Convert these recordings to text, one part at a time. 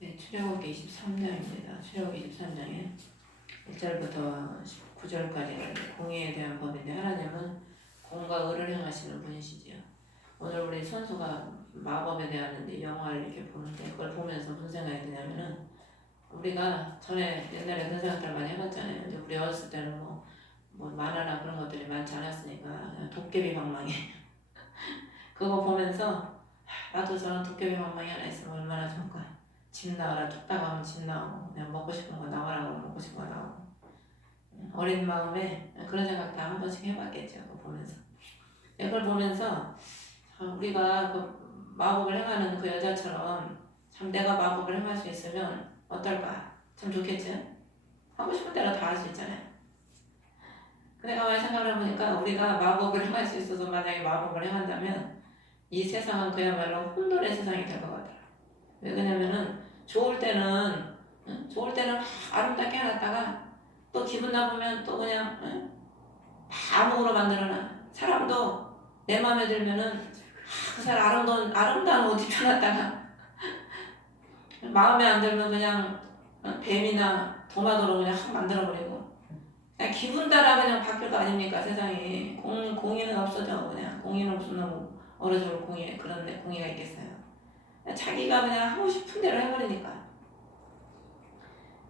네, 출애굽기 23장입니다. 출애굽기 23장에 1절부터 9절까지는 공의에 대한 법인데, 하나님은 공과 의를 행하시는 분이시지요. 오늘 우리 선수가 마법에 대한 영화를 이렇게 보는데, 그걸 보면서 무슨 생각이 드냐면은, 우리가 전에 옛날에 그런 생각들 많이 해봤잖아요. 이제 우리 어렸을 때는 뭐 만화나 그런 것들이 많지 않았으니까 그냥 도깨비 방망이 그거 보면서 나도 저런 도깨비 방망이 하나 있으면 얼마나 좋을까. 집 나와라, 뚝딱 하면 집 나오고, 그냥 먹고 싶은 거 나와라 하면 먹고 싶은 거 나오고. 어린 마음에 그런 생각 다 한 번씩 해봤겠죠. 그거 보면서. 그걸 보면서 우리가 그 마법을 행하는 그 여자처럼 참 내가 마법을 행할 수 있으면 어떨까? 참 좋겠지? 하고 싶은 대로 다 할 수 있잖아요. 근데 가만히 생각을 해보니까 우리가 마법을 행할 수 있어서 만약에 마법을 행한다면 이 세상은 그야말로 혼돈의 세상이 될 것 같아요. 왜 그러냐면은 좋을 때는 막 아름답게 해놨다가 또 기분 나쁘면 또 그냥 다 암흑으로 만들어놔. 사람도 내 마음에 들면은 그 사람 아름다운 옷 입혀놨다가 마음에 안 들면 그냥 뱀이나 도마도로 그냥 확 만들어버리고, 그냥 기분 따라 그냥 바뀔 거 아닙니까 세상이. 공의는 없어져. 그냥 공의는 없으면 어느 정도 그런데 공의가 있겠어요. 자기가 그냥 하고 싶은 대로 해버리니까.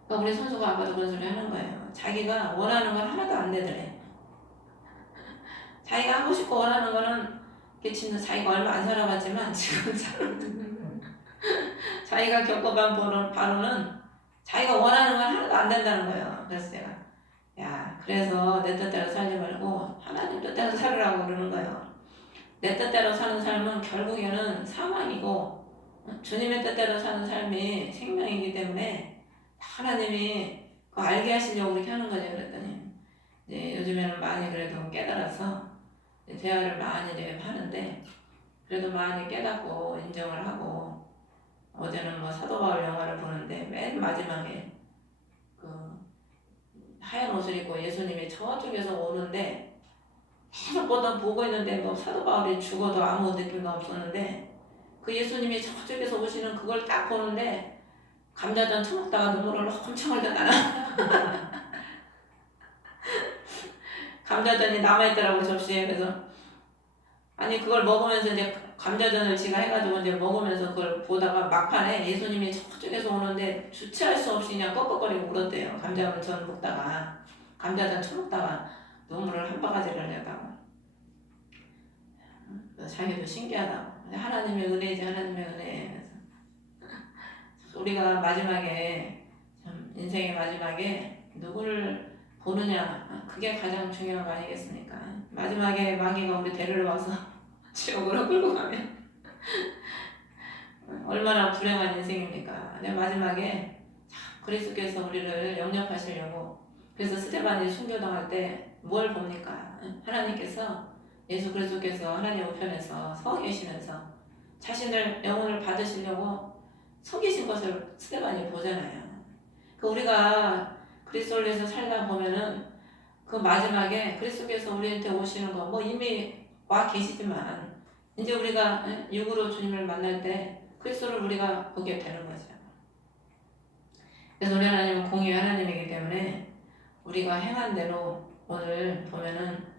그러니까 우리 선수가 아까도 그런 소리 하는 거예요. 자기가 원하는 건 하나도 안 되더래. 자기가 하고 싶고 원하는 거는 진짜 자기가 얼마 안 살아봤지만 지금 자기가 겪어본 바로는 자기가 원하는 건 하나도 안 된다는 거예요. 그래서 제가 그래서 내 뜻대로 살지 말고 하나님 뜻대로 살으라고 그러는 거예요. 내 뜻대로 사는 삶은 결국에는 사망이고, 주님의 뜻대로 사는 삶이 생명이기 때문에 하나님이 그거 알게 하시려고 그렇게 하는 거죠. 그랬더니 이제 요즘에는 많이 그래도 깨달아서 대화를 많이 하는데, 그래도 많이 깨닫고 인정을 하고, 어제는 뭐 사도 바울 영화를 보는데 맨 마지막에 그 하얀 옷을 입고 예수님이 저쪽에서 오는데 계속 보고 있는데 뭐 사도 바울이 죽어도 아무 느낌도 없었는데, 그 예수님이 저쪽에서 오시는 그걸 딱 보는데 감자전 처먹다가 눈물을 엄청 흘렸다나. 감자전이 남아있더라고 접시에. 그래서 아니 그걸 먹으면서 이제 감자전을 지가 해가지고 이제 먹으면서 그걸 보다가 막판에 예수님이 저쪽에서 오는데 주체할 수 없이 그냥 꺽꺽거리고 울었대요. 감자전 먹다가, 감자전 처먹다가 눈물을 한 바가지를 흘렸다고. 자기도 신기하다고. 하나님의 은혜지, 하나님의 은혜. 그래서 우리가 마지막에, 참 인생의 마지막에 누구를 보느냐, 그게 가장 중요한 거 아니겠습니까? 마지막에 마귀가 우리 데리러 와서 지옥으로 끌고 가면 얼마나 불행한 인생입니까? 근데 마지막에 그리스도께서 우리를 영접하시려고, 그래서 스데반이 순교당할 때 뭘 봅니까? 하나님께서, 예수 그리스도께서 하나님 우편에서 서 계시면서 자신을 영혼을 받으시려고 서 계신 것을 스데반이 보잖아요. 그 우리가 그리스도를 위해서 살다 보면은 그 마지막에 그리스도께서 우리한테 오시는 거 뭐 이미 와 계시지만, 이제 우리가 육으로 주님을 만날 때 그리스도를 우리가 보게 되는 거죠. 그래서 우리 하나님은 공의의 하나님이기 때문에 우리가 행한 대로, 오늘 보면은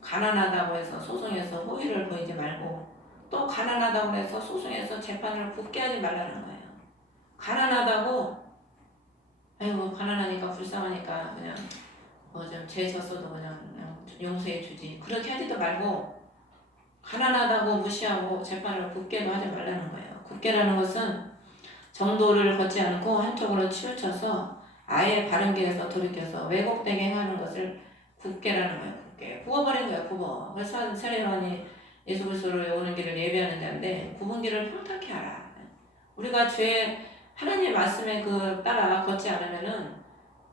가난하다고 해서 소송에서 호의를 보이지 말고, 또 가난하다고 해서 소송에서 재판을 굳게 하지 말라는 거예요. 가난하다고 아이고 가난하니까 불쌍하니까 그냥 뭐 좀 죄 졌어도 그냥 용서해 주지, 그렇게 하지도 말고, 가난하다고 무시하고 재판을 굳게도 하지 말라는 거예요. 굳게라는 것은 정도를 걷지 않고 한쪽으로 치우쳐서 아예 바른 길에서 돌이켜서 왜곡되게 행하는 것을 굳게라는 거예요. 굳게 굽어버린 거예요. 굽어. 그래서 세례요한이 예수 그리스도로 오는 길을 예비하는 자인데, 굽은 길을 평탄케 하라. 우리가 하나님의 말씀에 따라 걷지 않으면은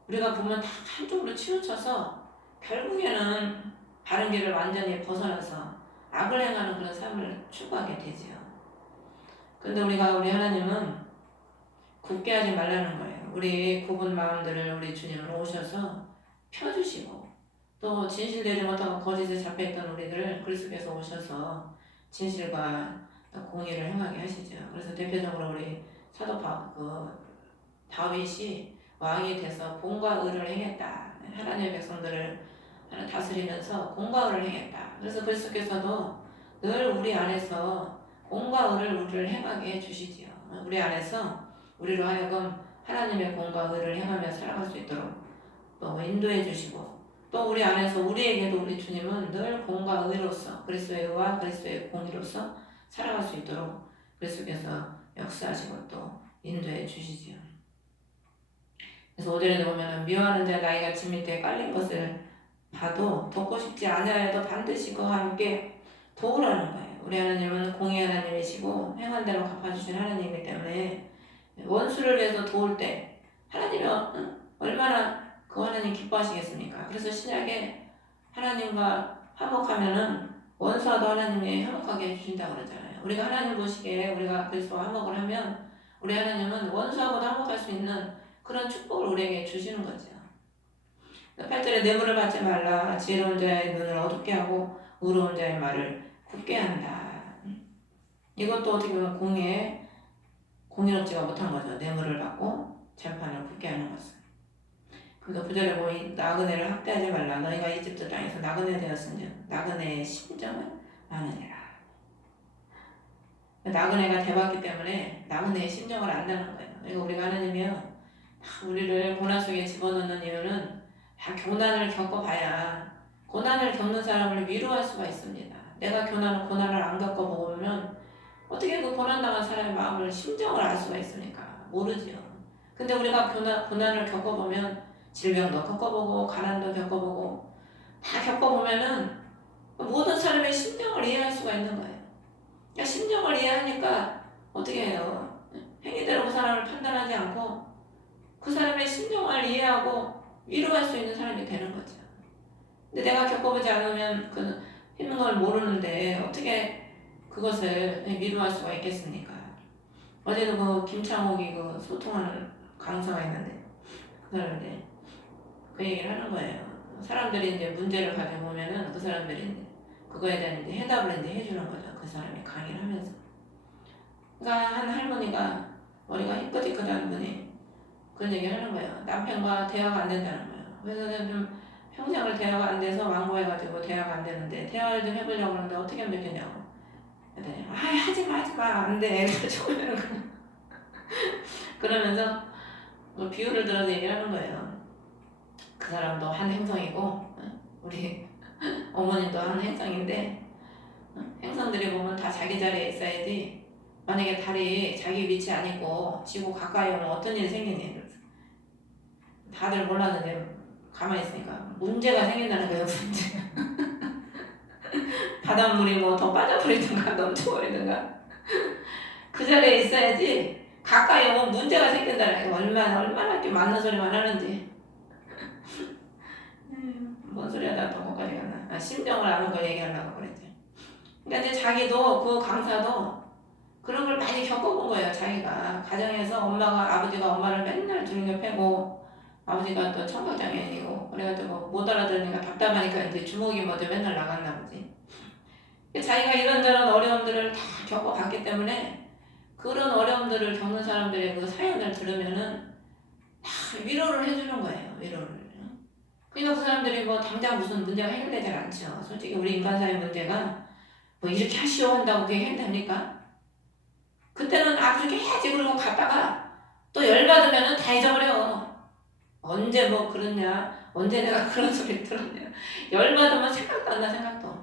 우리가 보면 다 한쪽으로 치우쳐서 결국에는 바른 길을 완전히 벗어나서 악을 행하는 그런 삶을 추구하게 되지요. 근데 우리 하나님은 굳게 하지 말라는 거예요. 우리 굽은 마음들을 우리 주님은 오셔서 펴주시고, 또 진실되지 못하고 거짓에 잡혀있던 우리들을 그리스도께서 오셔서 진실과 공의를 행하게 하시죠. 그래서 대표적으로 우리 다윗이 왕이 돼서 공과 의를 행했다. 하나님의 백성들을 다스리면서 공과 의를 행했다. 그래서 그리스도께서도 늘 우리 안에서 공과 의를 우리를 행하게 해주시지요. 우리 안에서 우리로 하여금 하나님의 공과 의를 행하며 살아갈 수 있도록 또 인도해 주시고, 또 우리 안에서 우리에게도 우리 주님은 늘 공과 의로서 그리스도의 의와 그리스도의 공의로서 살아갈 수 있도록 그리스도께서 역사하시고 또 인도해 주시지요. 그래서 5절에도 보면 미워하는 자 나이가 지 밑에 깔린 것을 봐도 돕고 싶지 아니하여도 반드시 그와 함께 도우라는 거예요. 우리 하나님은 공의 하나님이시고 행한 대로 갚아주신 하나님이기 때문에 원수를 위해서 도울 때 하나님이 얼마나 그 하나님 기뻐하시겠습니까? 그래서 신약에 하나님과 화목하면은 원수와도 하나님이 화목하게 해주신다고 그러잖아요. 우리가 하나님 보시기에 우리가 그리스도와 화목을 하면 우리 하나님은 원수하고도 화목할 수 있는 그런 축복을 우리에게 주시는 거죠. 8절에 뇌물을 받지 말라. 지혜로운 자의 눈을 어둡게 하고 의로운 자의 말을 굳게 한다. 이것도 어떻게 보면 공의롭지가 못한 거죠. 뇌물을 받고 재판을 굳게 하는 것은. 그러니까 9절에 보면 나그네를 학대하지 말라. 너희가 이집트 땅에서 나그네 되었으니 나그네의 심정을 아느니라. 나그네가 돼봤기 때문에 나그네의 심정을 안다는 거예요. 그러니까 우리가 하나님이요, 우리를 고난 속에 집어넣는 이유는 다 고난을 겪어봐야 고난을 겪는 사람을 위로할 수가 있습니다. 내가 고난을 안 겪어보면 어떻게 그 고난당한 사람의 마음을, 심정을 알 수가 있습니까? 모르지요. 근데 우리가 고난을 겪어보면 질병도 겪어보고 가난도 겪어보고 다 겪어보면은 모든 사람의 심정을 이해할 수가 있는 거예요. 그러니까 심정을 이해하니까 어떻게 해요? 행위대로 그 사람을 판단하지 않고 그 사람의 심정을 이해하고 위로할 수 있는 사람이 되는 거죠. 근데 내가 겪어보지 않으면 그 힘든 걸 모르는데 어떻게 그것을 위로할 수가 있겠습니까? 어제도 그 김창옥이 그 소통하는 강사가 있는데 그 사람인데 그 얘기를 하는 거예요. 사람들이 이제 문제를 가져보면은 그 사람들이 이제 그거에 대한 이제 해답을 이제 해주는 거죠. 그 사람이 강의를 하면서. 그러니까 한 할머니가 머리가 희끗희끗한 분이 그런 얘기를 하는 거예요. 남편과 대화가 안 된다는 거예요. 그래서 좀 평생을 대화가 안 돼서 완고해가지고 대화가 안 되는데 대화를 좀 해보려고 하는데 어떻게 하면 되겠냐고. 그랬더니 하지마 안 돼. 그러면서 뭐 비유를 들어서 얘기를 하는 거예요. 그 사람도 한 행성이고 우리 어머님도 한 행성인데 행성들이 보면 다 자기 자리에 있어야지, 만약에 달이 자기 위치 아니고 지구 가까이 오면 어떤 일이 생기니? 다들 몰랐는데 가만히 있으니까 문제가 생긴다는 거예요. 문제가. 바닷물이 뭐 더 빠져버리든가 넘쳐버리든가 그 자리에 있어야지, 가까이 오면 문제가 생긴다는 거예요. 얼마나 이렇게 맞는 소리만 하는지. 뭔 소리 하다가 또 거기까지 갔나. 심정을 아는 거 얘기하려고 그랬지. 그러니까 이제 자기도 그 강사도 그런 걸 많이 겪어본 거예요. 자기가 가정에서 아버지가 엄마를 맨날 두들겨 패고, 아버지가 또 청각장애인이고 그래가지고 못 알아들으니까 답답하니까 이제 주먹이 먼저 맨날 나갔나 보지. 자기가 이런저런 어려움들을 다 겪어봤기 때문에 그런 어려움들을 겪는 사람들의 그 사연을 들으면은 다 위로를 해주는 거예요. 위로를. 그러니까 그 사람들이 뭐 당장 무슨 문제가 해결되지 않죠. 솔직히 우리 인간사회 문제가 뭐 이렇게 하시오 한다고 그게 해결됩니까? 그때는 그렇게 해야지 그러고 갔다가 또 열받으면은 다 잊어버려. 언제 뭐 그러냐, 언제 내가 그런 소리 들었냐. 열받으면 생각도 안 나, 생각도.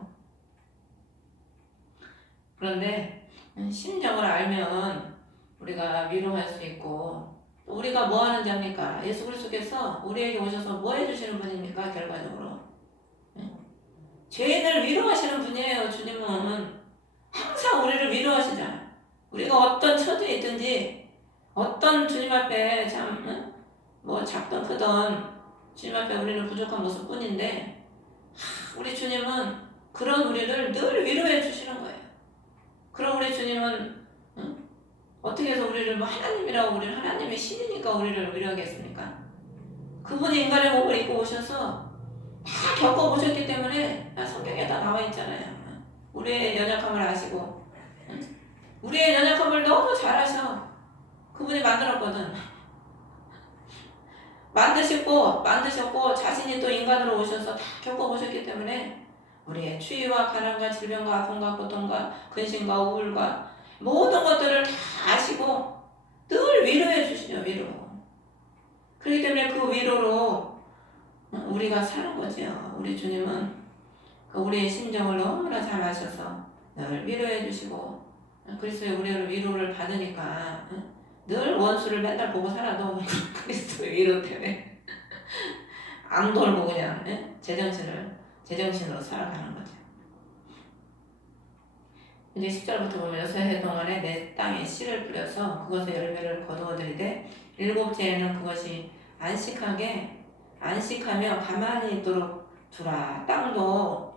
그런데 심정을 알면 우리가 위로할 수 있고, 또 우리가 뭐 하는 자입니까? 예수 그리스도께서 우리에게 오셔서 뭐 해주시는 분입니까? 결과적으로 죄인을 위로하시는 분이에요. 주님은 항상 우리를 위로하시잖아요. 우리가 어떤 처지에 있든지, 어떤 주님 앞에 뭐 작든 크든 주님 앞에 우리는 부족한 모습뿐인데, 우리 주님은 그런 우리를 늘 위로해 주시는 거예요. 그럼 우리 주님은 어떻게 해서 우리를 뭐 하나님이라고, 우리는 하나님의 신이니까 우리를 위로하겠습니까? 그분이 인간의 몸을 입고 오셔서 다 겪어보셨기 때문에 성경에 다 나와 있잖아요. 우리의 연약함을 아시고 우리의 연약함을 너무 잘 아셔. 그분이 만들었거든. 만드셨고 자신이 또 인간으로 오셔서 다 겪어보셨기 때문에 우리의 추위와 가난과 질병과 아픔과 고통과 근심과 우울과 모든 것들을 다 아시고 늘 위로해 주시죠. 위로. 그렇기 때문에 그 위로로 우리가 사는 거죠. 우리 주님은 우리의 심정을 너무나 잘 아셔서 늘 위로해 주시고 그리스도의 우리를 위로를 받으니까 늘 원수를 맨날 보고 살아도 그리스도의 위로 때문에 안 돌고 그냥 제정신으로 살아가는 거죠. 이제 10절부터 보면 새해 동안에 내 땅에 씨를 뿌려서 그것의 열매를 거두어들이되 일곱째에는 그것이 안식하며 가만히 있도록 두라. 땅도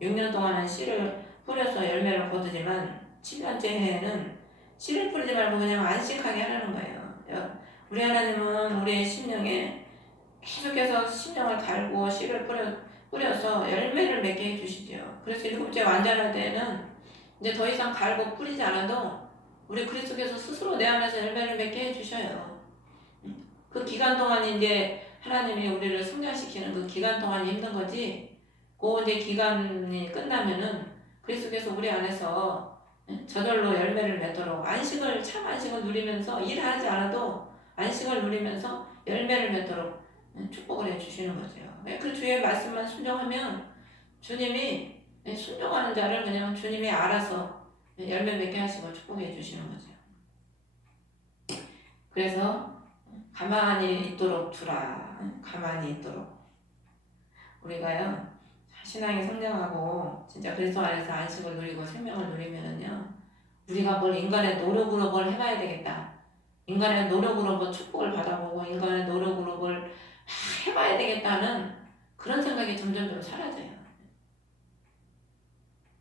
6년 동안은 씨를 뿌려서 열매를 거두지만 7년째 해에는 씨를 뿌리지 말고 그냥 안식하게 하라는 거예요. 우리 하나님은 우리의 심령에 계속해서 심령을 갈고 씨를 뿌려서 열매를 맺게 해주시죠. 그래서 일곱째 완전할 때에는 이제 더 이상 갈고 뿌리지 않아도 우리 그리스도께서 스스로 내 안에서 열매를 맺게 해주셔요. 그 기간 동안 이제 하나님이 우리를 성장시키는 그 기간 동안이 힘든 거지. 그 이제 기간이 끝나면은 그리스도께서 우리 안에서 저절로 열매를 맺도록 안식을 누리면서 일하지 않아도 안식을 누리면서 열매를 맺도록 축복을 해주시는 거죠. 그 주의 말씀만 순종하면 주님이 순종하는 자를 그냥 주님이 알아서 열매 맺게 하시고 축복해 주시는 거죠. 그래서 가만히 있도록 두라. 가만히 있도록. 우리가요 신앙이 성장하고 진짜 그리스도 안에서 안식을 누리고 생명을 누리면은요 우리가 뭘 인간의 노력으로 뭘 해봐야 되겠다. 인간의 노력으로 뭐 축복을 받아보고 인간의 노력으로 뭘 해봐야 되겠다는 그런 생각이 점점 좀 사라져요.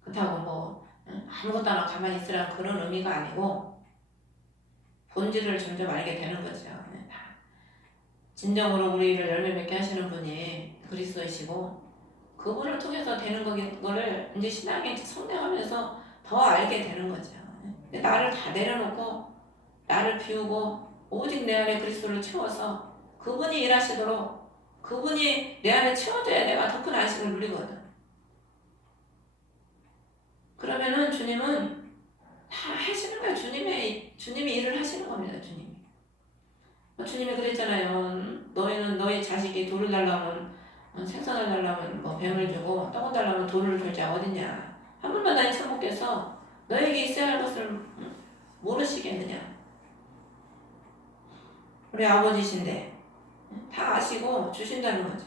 그렇다고 뭐 아무것도 안 하고 가만히 있으라는 그런 의미가 아니고 본질을 점점 알게 되는 거죠. 진정으로 우리를 열매 맺게 하시는 분이 그리스도이시고 그분을 통해서 되는 거를 이제 신앙에 성장하면서 더 알게 되는 거죠. 나를 다 내려놓고 나를 비우고 오직 내 안에 그리스도를 채워서 그분이 일하시도록 그분이 내 안에 채워져야 내가 더 큰 안식을 누리거든. 그러면은 주님은 다 하시는 거야. 주님이 일을 하시는 겁니다. 주님이 그랬잖아요. 너희는 너희 자식이 돌을 달라면 생선을 달라면 뭐 뱀을 주고 떡을 달라면 돌을 줄 자 어딨냐. 하물며 나의 천국께서 너에게 있어야 할 것을 모르시겠느냐. 우리 아버지신데 다 아시고 주신다는 거죠.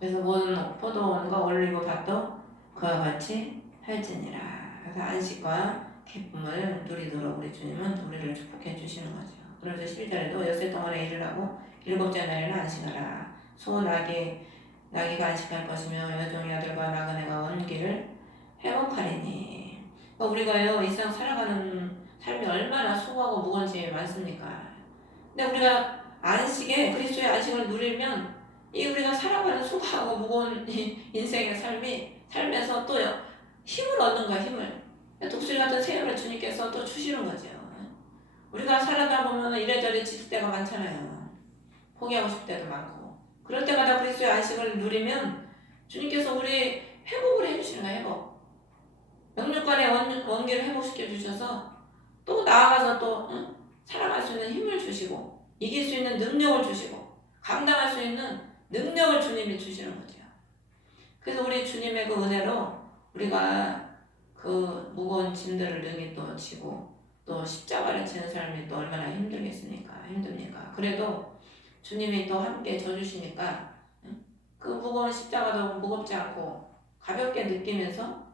그래서 모든 포도원과 올리브밭도 그와 같이 할지니라. 그래서 안식과 기쁨을 누리도록 우리 주님은 우리를 축복해 주시는 거죠. 그래서 11절에도 엿새 동안에 일을 하고 일곱째 날에는 안식하라. 나귀가 안식할 것이며 여종의 아들과 나그네가 언기를 회복하리니. 우리가요 이 세상 살아가는 삶이 얼마나 수고하고 무거운 짐이 많습니까? 근데 우리가 그리스도의 안식을 누리면 이 우리가 살아가는 수고하고 무거운 인생의 삶에서 또 힘을 얻는 거야. 힘을. 독수리 같은 세월을 주님께서 또 주시는 거죠. 우리가 살아다 보면 이래저래 지칠 때가 많잖아요. 포기하고 싶을 때도 많고. 그럴 때마다 그리스도의 안식을 누리면 주님께서 우리 회복을 해주시는 거예요. 회복. 영육간의 원기를 회복시켜 주셔서 또 나아가서 또 살아갈 수 있는 힘을 주시고 이길 수 있는 능력을 주시고 감당할 수 있는 능력을 주님이 주시는 거죠. 그래서 우리 주님의 그 은혜로 우리가 그 무거운 짐들을 능히 또 지고 또 십자가를 지는 삶이 또 얼마나 힘듭니까? 그래도 주님이 또 함께 져주시니까 그 무거운 십자가도 무겁지 않고 가볍게 느끼면서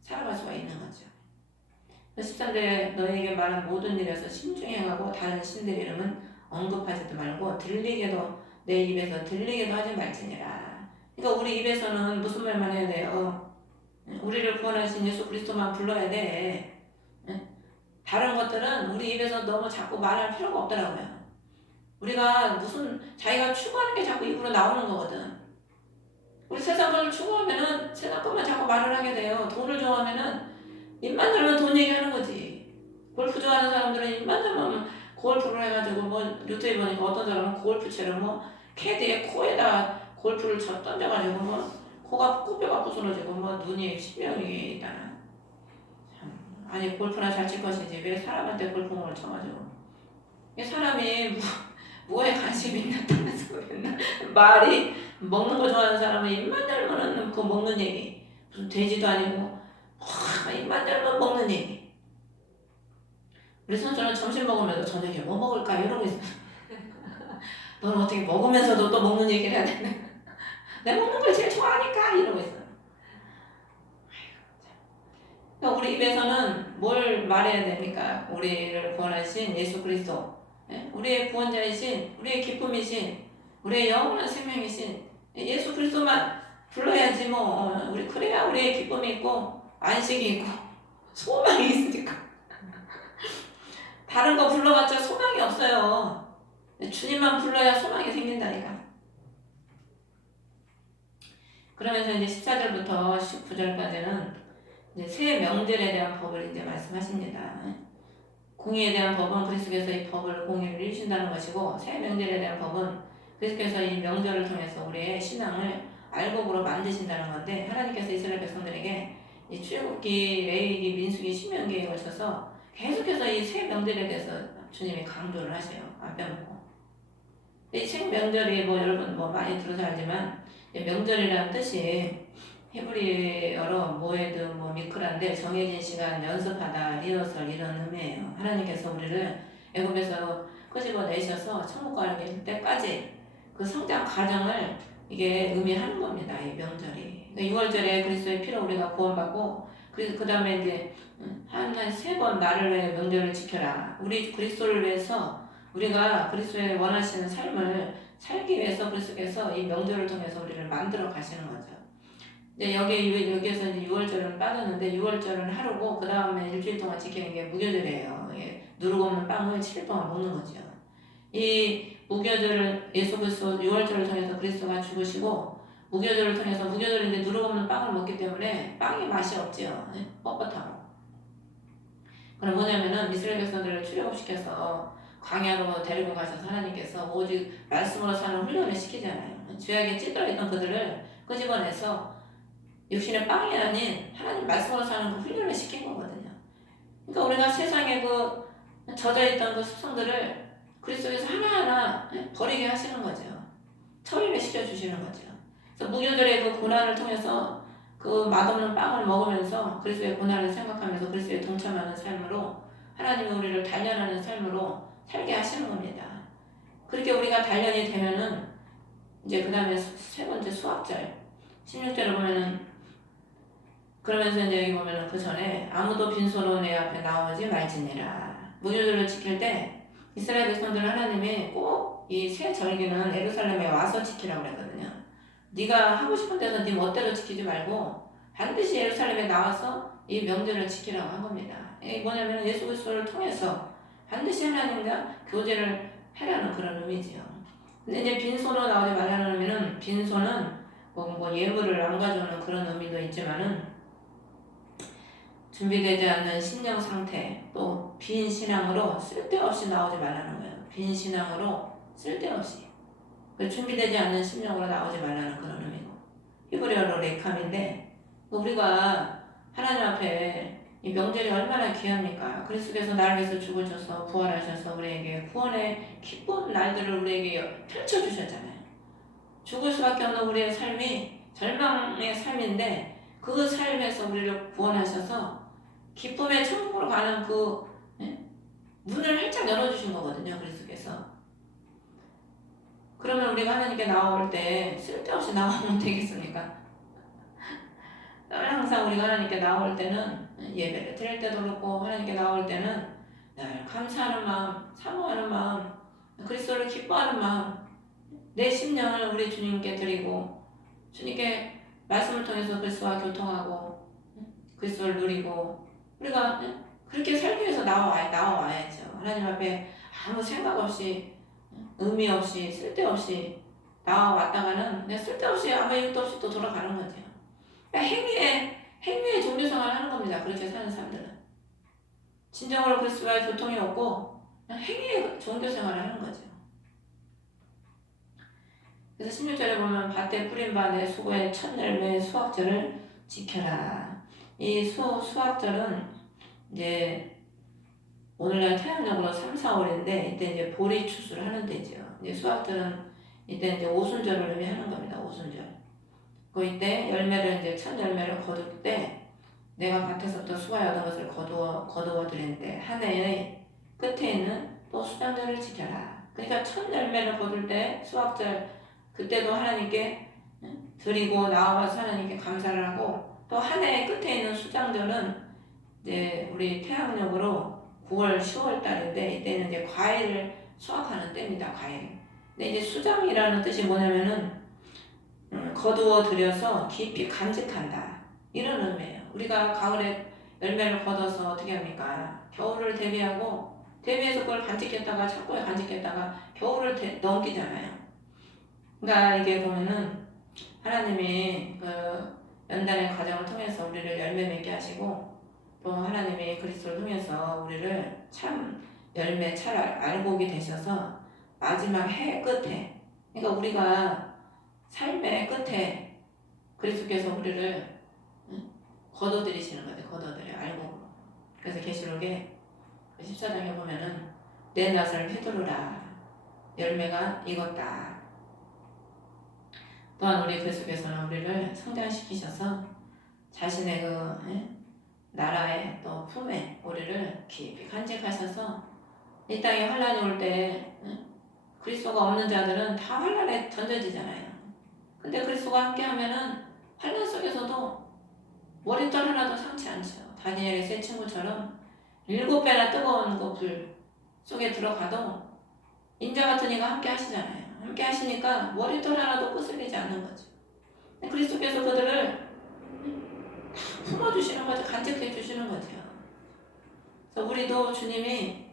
살아갈 수가 있는 거죠. 13절에 너희에게 말한 모든 일에서 신중히 행하고 다른 신들 이름은 언급하지도 말고 내 입에서 들리게도 하지 말지니라. 그러니까 우리 입에서는 무슨 말만 해야 돼요? 우리를 구원하신 예수 그리스도만 불러야 돼. 다른 것들은 우리 입에서 너무 자꾸 말할 필요가 없더라고요. 우리가 자기가 추구하는 게 자꾸 입으로 나오는 거거든. 우리 세상 것을 추구하면은 세상 것만 자꾸 말을 하게 돼요. 돈을 좋아하면은 입만 열면 돈 얘기하는 거지. 골프 좋아하는 사람들은 입만 잡으면 골프를 해가지고 뭐 유튜브에 보니까 어떤 사람은 골프채를 뭐 캐디에 코에다 골프를 던져가지고 뭐 코가 코뼈가 부스러지고 뭐 눈이 신경이 있다. 아니 골프나 잘 칠 것이지 왜 사람한테 골프공을 쳐가지고 이 사람이 뭐에 관심이 있다면서 그랬나 말이 먹는 거 좋아하는 사람은 입만 열면은 그 먹는 얘기 무슨 돼지도 아니고 입만 열면 먹는 얘기. 우리 선수는 점심 먹으면서 저녁에 뭐 먹을까 이러고 있어. 너는 어떻게 먹으면서도 또 먹는 얘기를 해야 되나? 내가 먹는 걸 제일 좋아하니까 이러고 있어. 그러니까 우리 입에서는 뭘 말해야 됩니까? 우리를 구원하신 예수 그리스도, 우리의 구원자이신, 우리의 기쁨이신, 우리의 영원한 생명이신 예수 그리스도만 불러야지 뭐. 우리 그래야 우리의 기쁨이 있고 안식이 있고 소망이 있으니까. 다른 거 불러봤자 소망이 없어요. 주님만 불러야 소망이 생긴다니까. 그러면서 이제 14절부터 19절까지는 이제 새 명절에 대한 법을 이제 말씀하십니다. 공의에 대한 법은 그리스도께서 이 법을 공의를 이루신다는 것이고, 새 명절에 대한 법은 그리스도께서 이 명절을 통해서 우리의 신앙을 알곡으로 만드신다는 건데, 하나님께서 이스라엘 백성들에게 이 출애굽기, 레위기, 민수기, 신명기에 걸쳐서 계속해서 이 새 명절에 대해서 주님이 강조를 하세요. 안 빼먹고. 이 새 명절이 뭐 여러분 뭐 많이 들어서 알지만 명절이라는 뜻이 히브리어로 모에드 뭐 미크라인데 정해진 시간 연습하다 리허설 이런 의미예요. 하나님께서 우리를 애굽에서 끄집어내셔서 천국 가는 때까지 그 성장 과정을 이게 의미하는 겁니다. 이 명절이. 그러니까 6월절에 그리스도의 피로 우리가 구원받고 그 다음에 이제 한 3번 나를 위해 명절을 지켜라. 우리 그리스도를 위해서 우리가 그리스도의 원하시는 삶을 살기 위해서 그리스도께서 이 명절을 통해서 우리를 만들어 가시는 거죠. 이제 여기에서 이제 6월절은 빠졌는데 6월절은 하루고 그 다음에 일주일 동안 지키는 게 무교절이에요. 누르고 없는 빵을 7일 동안 먹는 거죠. 이 무교절을 예수 그리스도 6월절을 통해서 그리스도가 죽으시고 무교절을 통해서 무교절인데 누르고 없는 빵을 먹기 때문에 빵이 맛이 없지요. 뻣뻣하고. 그럼 뭐냐면은 이스라엘 백성들을 출애굽시켜서 광야로 데리고 가셔서 하나님께서 오직 말씀으로 사는 훈련을 시키잖아요. 죄악에 찌들어있던 그들을 끄집어내서 육신의 빵이 아닌 하나님 말씀으로 사는 그 훈련을 시킨 거거든요. 그러니까 우리가 세상에 그 젖어있던 그 습성들을 그리스도께서 하나하나 버리게 하시는 거죠. 처리를 시켜주시는 거죠. 그래서 무교절의 그 고난을 통해서 그 맛없는 빵을 먹으면서 그리스도의 고난을 생각하면서 그리스도에 동참하는 삶으로 하나님이 우리를 단련하는 삶으로 살게 하시는 겁니다. 그렇게 우리가 단련이 되면은 이제 그 다음에 세 번째 수학절 16절을 보면은 그러면서 이제 여기 보면은 그 전에 아무도 빈손으로 내 앞에 나오지 말지니라. 무교절을 지킬 때 이스라엘 백성들 하나님이 꼭 이 새 절기는 예루살렘에 와서 지키라고 그랬거든요. 네가 하고 싶은 데서 네 멋대로 지키지 말고 반드시 예루살렘에 나와서 이 명절을 지키라고 한 겁니다. 이게 뭐냐면 예수 그리스도를 통해서 반드시 하나님과 교제를 해라는 그런 의미지요. 근데 이제 빈손으로 나오지 말라는 의미는 빈손은 뭐 예물을 안 가져오는 그런 의미도 있지만은 준비되지 않는 심령 상태 또 빈 신앙으로 쓸데없이 나오지 말라는 거예요. 빈 신앙으로 쓸데없이 준비되지 않는 심령으로 나오지 말라는 그런 의미고 히브리어로 레캄인데 우리가 하나님 앞에 이 명절이 얼마나 귀합니까? 그리스도께서 나를 위해서 죽으셔서 부활하셔서 우리에게 구원의 기쁜 날들을 우리에게 펼쳐주셨잖아요. 죽을 수밖에 없는 우리의 삶이 절망의 삶인데 그 삶에서 우리를 구원하셔서 기쁨의 천국으로 가는 그 문을 활짝 열어주신 거거든요. 그리스도께서. 그러면 우리가 하나님께 나올 때 쓸데없이 나오면 되겠습니까? 항상 우리가 하나님께 나올 때는 예배를 드릴 때도 그렇고 하나님께 나올 때는 늘 감사하는 마음, 사모하는 마음, 그리스도를 기뻐하는 마음 내 심령을 우리 주님께 드리고 주님께 말씀을 통해서 그리스도와 교통하고 그리스도를 누리고 우리가 그렇게 살기 위해서 나와야죠. 하나님 앞에 아무 생각 없이 의미 없이 쓸데없이 나와왔다가는 그냥 쓸데없이 아무 이유도 없이 또 돌아가는 거죠. 그러니까 행위의 종교생활을 하는 겁니다. 그렇게 사는 사람들은 진정으로 그리스도와의 교통이 없고 그냥 행위의 종교 생활을 하는 거죠. 그래서 16절에 보면 밭에 뿌린 바 내 수고의 첫 열매 수확절을 지켜라. 이 수확절은 이제 오늘날 태양력으로 3, 4월인데 이때 이제 보리 추수를 하는 때죠. 이제 수확절은 이때 이제 오순절을 의미하는 겁니다. 오순절. 그 이때 열매를 이제 첫 열매를 거둘 때 내가 밭에서부터 수고하여 얻은 것을 거두어 드리는데 한 해의 끝에 있는 또 수장절을 지켜라. 그러니까 첫 열매를 거둘 때 수확절 그때도 하나님께 드리고 나와서 하나님께 감사를 하고 또 한 해의 끝에 있는 수장절은 이제 우리 태양력으로 9월, 10월 달인데 이때는 이제 과일을 수확하는 때입니다. 과일. 근데 이제 수장이라는 뜻이 뭐냐면은 거두어 들여서 깊이 간직한다. 이런 의미예요. 우리가 가을에 열매를 걷어서 어떻게 합니까? 겨울을 대비해서 그걸 간직했다가 창고에 간직했다가 겨울을 넘기잖아요. 그러니까 이게 보면은 하나님이 그 연단의 과정을 통해서 우리를 열매 맺게 하시고 또 하나님이 그리스도를 통해서 우리를 참 열매 잘 알고 오게 되셔서 마지막 해 끝에 그러니까 우리가 삶의 끝에 그리스도께서 우리를 거둬들이시는 거죠. 거둬들여 알고. 그래서 계시록에 14장에 보면은 내 낯을 휘두르라 열매가 익었다. 또한 우리 그리스도께서는 우리를 성장시키셔서 자신의 그 나라의 또 품에 우리를 깊이 간직하셔서 이 땅에 환란이 올 때 그리스도가 없는 자들은 다 환란에 던져지잖아요. 근데 그리스도가 함께하면은 환란 속에서도 머리털 하나도 상치 않죠. 다니엘의 세 친구처럼 7배나 뜨거운 그 불 속에 들어가도 인자 같은 이가 함께 하시잖아요. 함께 하시니까 머리털 하나도 거슬리지 않는 거죠. 그리스도께서 그들을 다 품어주시는 거죠. 간직해 주시는 거죠. 그래서 우리도 주님이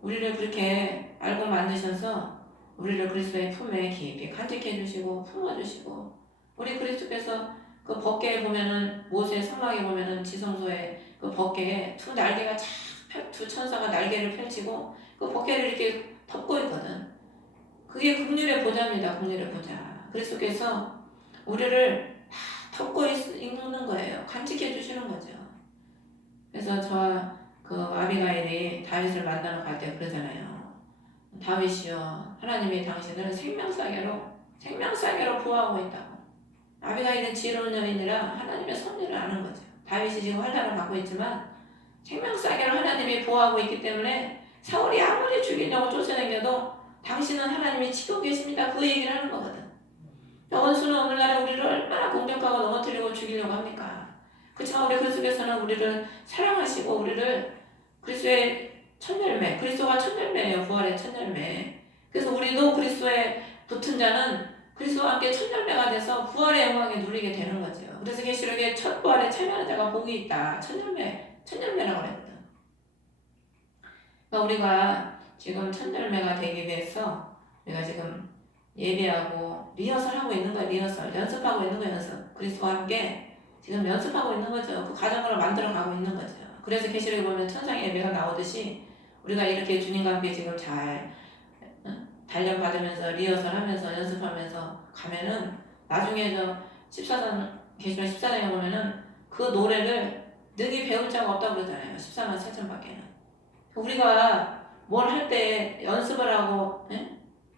우리를 그렇게 알고 만드셔서 우리를 그리스도의 품에 깊이 간직해 주시고 품어주시고 우리 그리스도께서 그 벗개에 보면은 모세 성막에 보면은 지성소에 그 벗개에 두 천사가 날개를 펼치고 그 벗개를 이렇게 덮고 있거든. 그게 긍휼의 보좌입니다. 긍휼의 보좌. 그리스도께서 우리를 다 덮고 있는 거예요. 간직해 주시는 거죠. 그래서 저와 그 아비가일이 다윗을 만나러 갈 때 그러잖아요. 다윗이여 하나님이 당신을 생명싸개로 보호하고 있다고. 아비가일은 지혜로운 여인이라 하나님의 섭리를 아는 거죠. 다윗이 지금 환란을 받고 있지만 생명싸개로 하나님이 보호하고 있기 때문에 사울이 아무리 죽이려고 쫓아다녀도 당신은 하나님이 지키고 계십니다. 그 얘기를 하는 거거든. 원수는 오늘날에 우리를 얼마나 공격하고 넘어뜨리고 죽이려고 합니까? 그렇지만 우리 그리스도께서는 우리를 사랑하시고 우리를 그리스도의 첫열매, 그리스도가 첫열매예요. 부활의 첫열매. 그래서 우리도 그리스도에 붙은 자는 그리스도와 함께 첫열매가 돼서 부활의 영광에 누리게 되는 거죠. 그래서 계시록에 첫 부활에 참여하는 자가 복이 있다. 첫열매라고 그랬거든. 그러니까 우리가 지금 첫열매가 되기 위해서 우리가 지금 예배하고 리허설하고 있는 거야. 리허설. 연습하고 있는 거야. 연습. 그리스도와 함께 지금 연습하고 있는 거죠. 그 과정으로 만들어가고 있는 거죠. 그래서 계시록에 보면 천상의 예배가 나오듯이 우리가 이렇게 주님과 함께 지금 잘 단련받으면서 리허설하면서 연습하면서 가면은 나중에 계시록 14장에 보면은 그 노래를 능히 배울 자가 없다고 그러잖아요. 14만 4천밖에는. 우리가 뭘 할 때 연습을 하고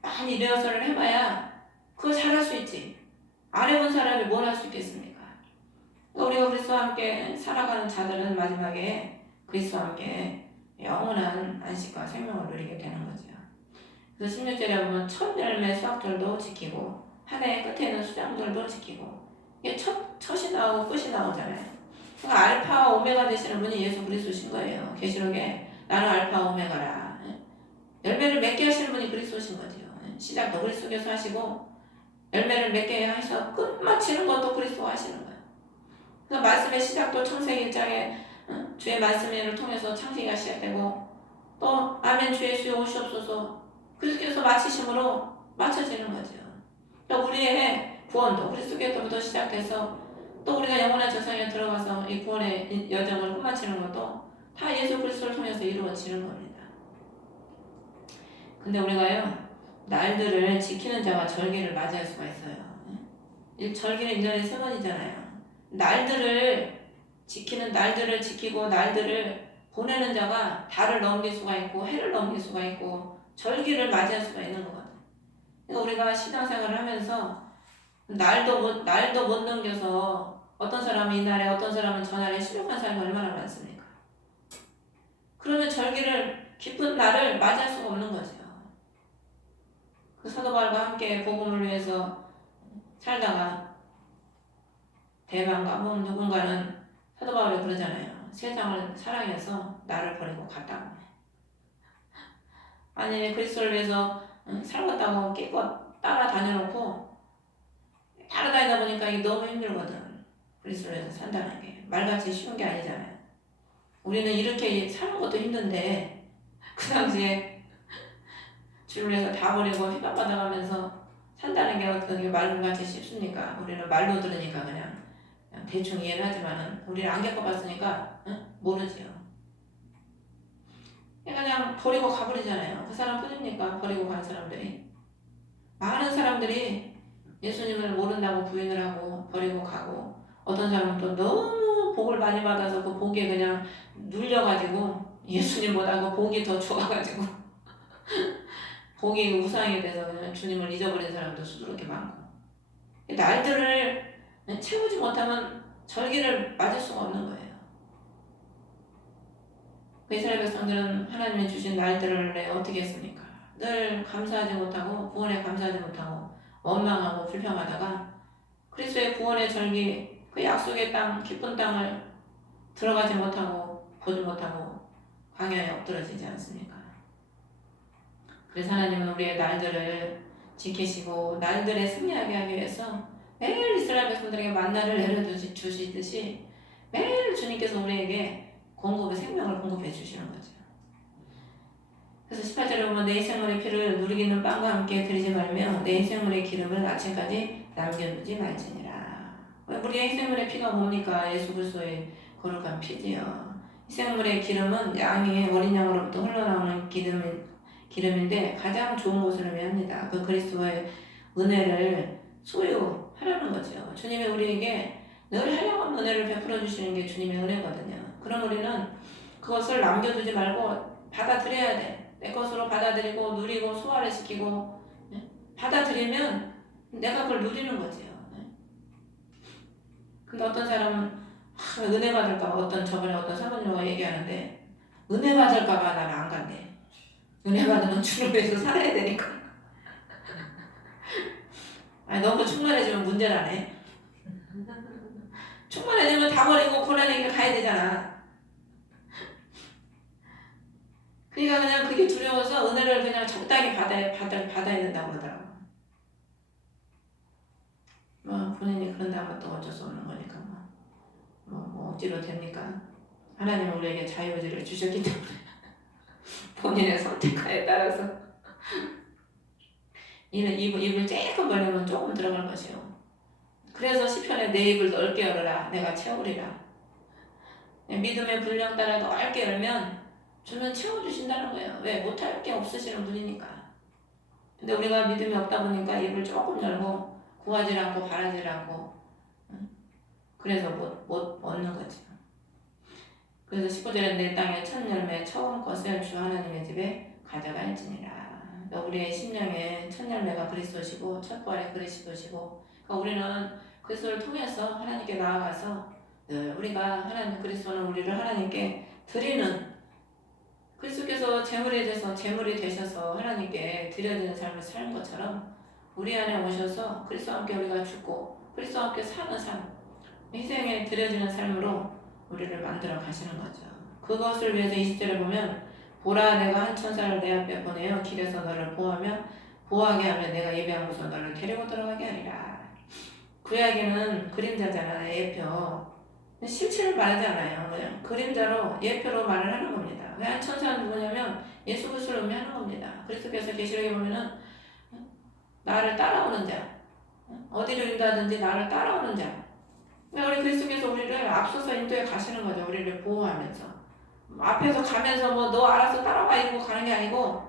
많이 리허설을 해봐야 그걸 잘할 수 있지. 안 해본 사람이 뭘 할 수 있겠습니까? 그러니까 우리가 그리스도와 함께 살아가는 자들은 마지막에 그리스도와 함께 영원한 안식과 생명을 누리게 되는 거죠. 그래서 16절에 보면 첫 열매 수확절도 지키고 한 해 끝에는 수장절도 지키고 이게 첫이 나오고 끝이 나오잖아요. 그러니까 알파와 오메가 되시는 분이 예수 그리스도신 거예요. 계시록에 나는 알파 오메가라. 열매를 맺게 하시는 분이 그리스도신 거죠. 시작도 그리스도께서 하시고 열매를 맺게 하셔서 끝마치는 것도 그리스도가 하시는 거예요. 그래서 말씀의 시작도 창세기 1장에 주의 말씀을 통해서 창세기가 시작되고 또 아멘 주 예수여 오시옵소서 그리스도께서 마치심으로 마쳐지는 거죠. 그러니까 우리의 구원도 그리스도께서부터 시작돼서 또 우리가 영원한 전성에 들어가서 이 구원의 여정을 끝마치는 것도 다 예수 그리스도를 통해서 이루어지는 겁니다. 근데 우리가요, 날들을 지키는 자와 절기를 맞이할 수가 있어요. 이 절기는 1년에 3번이잖아요. 날들을 지키고 날들을 보내는 자가 달을 넘길 수가 있고 해를 넘길 수가 있고 절기를 맞이할 수가 있는 거거든요. 그러니까 우리가 신앙생활을 하면서 날도 못 넘겨서 어떤 사람은 이날에 어떤 사람은 저날에 실족한 사람이 얼마나 많습니까? 그러면 기쁜 날을 맞이할 수가 없는 거죠. 그 사도 바울과 함께 복음을 위해서 살다가 대만 가면 누군가는 사도 바울이 그러잖아요. 세상을 사랑해서 나를 버리고 갔다고. 아니 그리스도를 위해서 살겠다고 끼껏 따라다녀놓고 따라다니다 보니까 이게 너무 힘들거든. 그리스도를 위해서 산다는 게 말같이 쉬운 게 아니잖아요. 우리는 이렇게 사는 것도 힘든데 그 당시에 주를 위해서 다 버리고 휘박받아가면서 산다는 게 어떻게 말같이 쉽습니까? 우리는 말로 들으니까 그냥 대충 이해는 하지만 우리는 안 겪어봤으니까 모르지요. 그냥 버리고 가버리잖아요. 그 사람 뿐입니까? 버리고 간 사람들이. 많은 사람들이 예수님을 모른다고 부인을 하고 버리고 가고 어떤 사람은 또 너무 복을 많이 받아서 그 복에 그냥 눌려가지고 예수님보다 그 복이 더 좋아가지고 복이 우상이 돼서 그냥 주님을 잊어버린 사람도 수두룩히 많고 날들을 채우지 못하면 절기를 맞을 수가 없는 거예요. 이스라엘 백성들은 하나님이 주신 날들을 어떻게 했습니까? 늘 감사하지 못하고 구원에 감사하지 못하고 원망하고 불평하다가 그리스도의 구원의 절기 그 약속의 땅 기쁜 땅을 들어가지 못하고 보지 못하고 광야에 엎드러지지 않습니까? 그래서 하나님은 우리의 날들을 지키시고 날들에 승리하게 하기 위해서 매일 이스라엘 백성들에게 만나를 내려주시듯이 매일 주님께서 우리에게 생명을 공급해 주시는 거죠. 그래서 18절에 보면 내 생물의 피를 누리기는 빵과 함께 드리지 말며 내 생물의 기름을 아침까지 남겨두지 말지니라. 우리의 생물의 피가 뭡니까? 예수 그리스도의 거룩한 피지요. 생물의 기름은 어린 양으로부터 흘러나오는 기름인데 가장 좋은 것을 의미합니다. 그 그리스도의 은혜를 소유하라는 거죠. 주님이 우리에게 늘 한량한 은혜를 베풀어 주시는 게 주님의 은혜거든요. 그럼 우리는 그것을 남겨두지 말고 받아들여야 돼. 내 것으로 받아들이고 누리고 소화를 시키고 받아들이면 내가 그걸 누리는 거지요. 근데 어떤 사람은 은혜 받을까 봐 저번에 어떤 사모님과 얘기하는데 은혜 받을까 봐 나는 안 간대. 은혜 받으면 주를 위해서 살아야 되니까. 너무 충만해지면 문제라네. 충만해지면 다 버리고 고난의 길을 가야 되잖아. 그러니까 그냥 그게 두려워서 은혜를 그냥 적당히 받아야 된다고 그러더라고. 본인이 그런다면 또 어쩔 수 없는 거니까 억지로 됩니까? 하나님은 우리에게 자유의지를 주셨기 때문에 본인의 선택하에 따라서 입을 조금 벌리면 조금 들어갈 것이요. 그래서 시편에 내 입을 넓게 열어라 내가 채우리라. 믿음의 분량 따라 넓게 열면 주는 채워주신다는 거예요. 왜? 못할 게 없으시는 분이니까. 근데 우리가 믿음이 없다 보니까 입을 조금 열고 구하지 않고 바라지 않고 그래서 못 얻는 거죠. 그래서 19절에 내 땅의 첫 열매 처음 것을 주 하나님의 집에 가져갈지니라. 우리의 심령의 첫 열매가 그리스도시고 첫 부활의 그리스도시고 그러니까 우리는 그리스도를 통해서 하나님께 나아가서 우리가 그리스도는 우리를 하나님께 드리는 그리스도께서 제물이 되셔서 하나님께 드려지는 삶을 사는 것처럼 우리 안에 오셔서 그리스도와 함께 우리가 죽고 그리스도와 함께 사는 삶 희생에 드려지는 삶으로 우리를 만들어 가시는 거죠. 그것을 위해서 20절에 보면 보라 내가 한 천사를 내 앞에 보내어 길에서 너를 보호하게 하면 내가 예배한 곳으로 너를 데리고 들어가게 하리라. 구약에는 그림자잖아요. 예표. 실체를 말하지 않아요. 그냥 그림자로 예표로 말을 하는 겁니다. 왜 한 천사는 누구냐면 예수 그리스도를 의미하는 겁니다. 그리스도께서 계시록에 보면은 나를 따라오는 자 어디로 인도하든지 나를 따라오는 자 우리 그리스도께서 우리를 앞서서 인도해 가시는 거죠. 우리를 보호하면서 앞에서 가면서 뭐 너 알아서 따라와 이러고 가는 게 아니고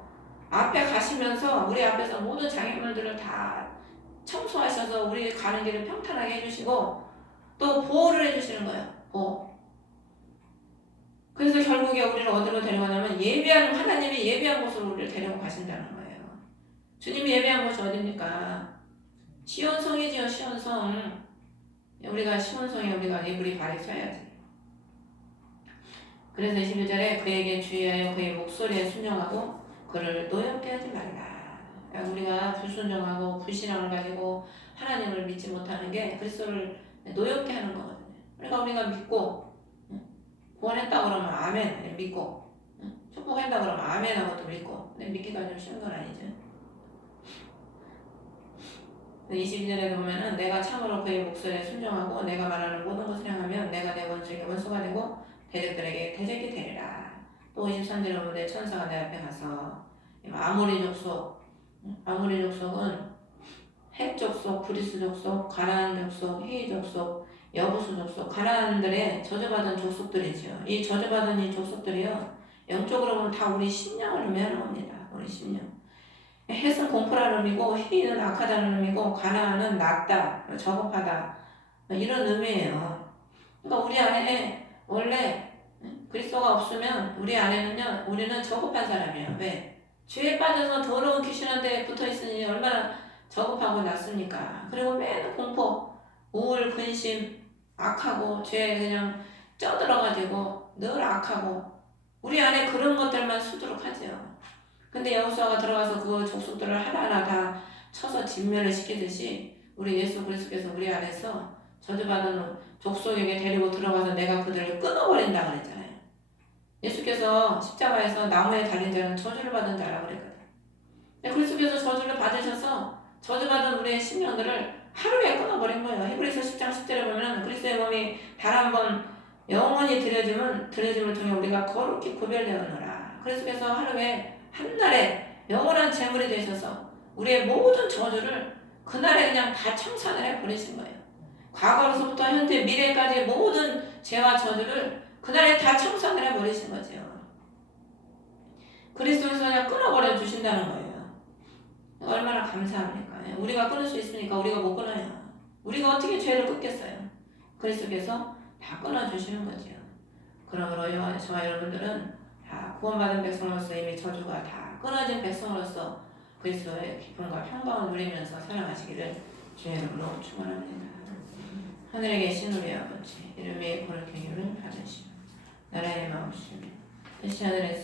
앞에 가시면서 우리 앞에서 모든 장애물들을 다 청소하셔서 우리 가는 길을 평탄하게 해주시고 또 보호를 해주시는 거예요. 보호. 그래서 결국에 우리를 어디로 데려가냐면 예배하는 하나님이 예배한 곳으로 우리를 데리고 가신다는 거예요. 주님이 예배한 곳이 어딥니까? 시온성이지요. 시온성. 우리가 시온성에 우리가 예불이 발에 써야지. 그래서 21절에 그에게 주의하여 그의 목소리에 순종하고 그를 노엽게 하지 말라. 그러니까 우리가 불순종하고 불신앙을 가지고 하나님을 믿지 못하는 게 그리스도를 노엽게 하는 거거든요. 그러니까 우리가 믿고 구원했다 그러면 아멘 믿고 축복한다 그러면 아멘 하고 또 믿고 근데 믿기가 좀 쉬운 건 아니죠. 22절에 보면은 내가 참으로 그의 목소리에 순종하고 내가 말하는 모든 것을 행하면 내가 내 원수에게 원수가 되고 대적들에게 대적이 되리라. 또 23절에 보면 천사가 내 앞에 가서 아모리 족속 아모리 족속은 헷 족속, 브리스 족속, 가나안 족속, 히위 족속, 여부수 족속, 가나안들의 저주받은 족속들이죠. 이 저주받은 이 족속들이요 영적으로 보면 다 우리 심령을 의미하는 겁니다. 우리 심령. 헷은 공포라는 의미고 히위는 악하다는 의미고 가나안은 낮다, 저급하다 이런 의미예요. 그러니까 우리 안에 원래 그리스도가 없으면 우리 안에는요 우리는 저급한 사람이에요. 왜? 죄에 빠져서 더러운 귀신한테 붙어있으니 얼마나 저급하고 낮습니까? 그리고 매일 공포, 우울, 근심, 악하고 죄에 그냥 쪄들어가지고 늘 악하고 우리 안에 그런 것들만 수두룩하죠. 근데 여호수아가 들어가서 그 족속들을 하나하나 다 쳐서 진멸을 시키듯이 우리 예수 그리스도께서 우리 안에서 저주받은 족속에게 데리고 들어가서 내가 그들을 끊어버린다 그랬잖아요. 예수께서 십자가에서 나무에 달린 자는 저주를 받은 자라고 그랬거든요. 근데 그리스도께서 저주를 받으셔서 저주받은 우리의 심령들을 하루에 끊어버린 거예요. 히브리서 10장 10절에 보면 그리스도의 몸이 단 한 번 영원히 드려짐을 통해 우리가 거룩히 구별되었노라. 그리스도께서 하루에 한날에 영원한 제물이 되셔서 우리의 모든 저주를 그날에 그냥 다 청산을 해버리신 거예요. 과거로부터 현재 미래까지 모든 죄와 저주를 그날에 다 청산을 해버리신 거죠. 그리스도에서 그냥 끊어버려 주신다는 거예요. 얼마나 감사합니까? 우리가 끊을 수 있으니까 우리가 못 끊어요. 우리가 어떻게 죄를 끊겠어요? 그리스도께서 다 끊어주시는 거죠. 그러므로 저와 여러분들은 다 구원받은 백성으로서 이미 저주가 다 끊어진 백성으로서 그리스도의 기쁨과 평강을 누리면서 살아가시기를 주의 이름으로 축원합니다. 하늘에 계신 우리 아버지 이름이 거룩히 여김을 받으시고 나라의 마음이시며 뜻이 하늘에서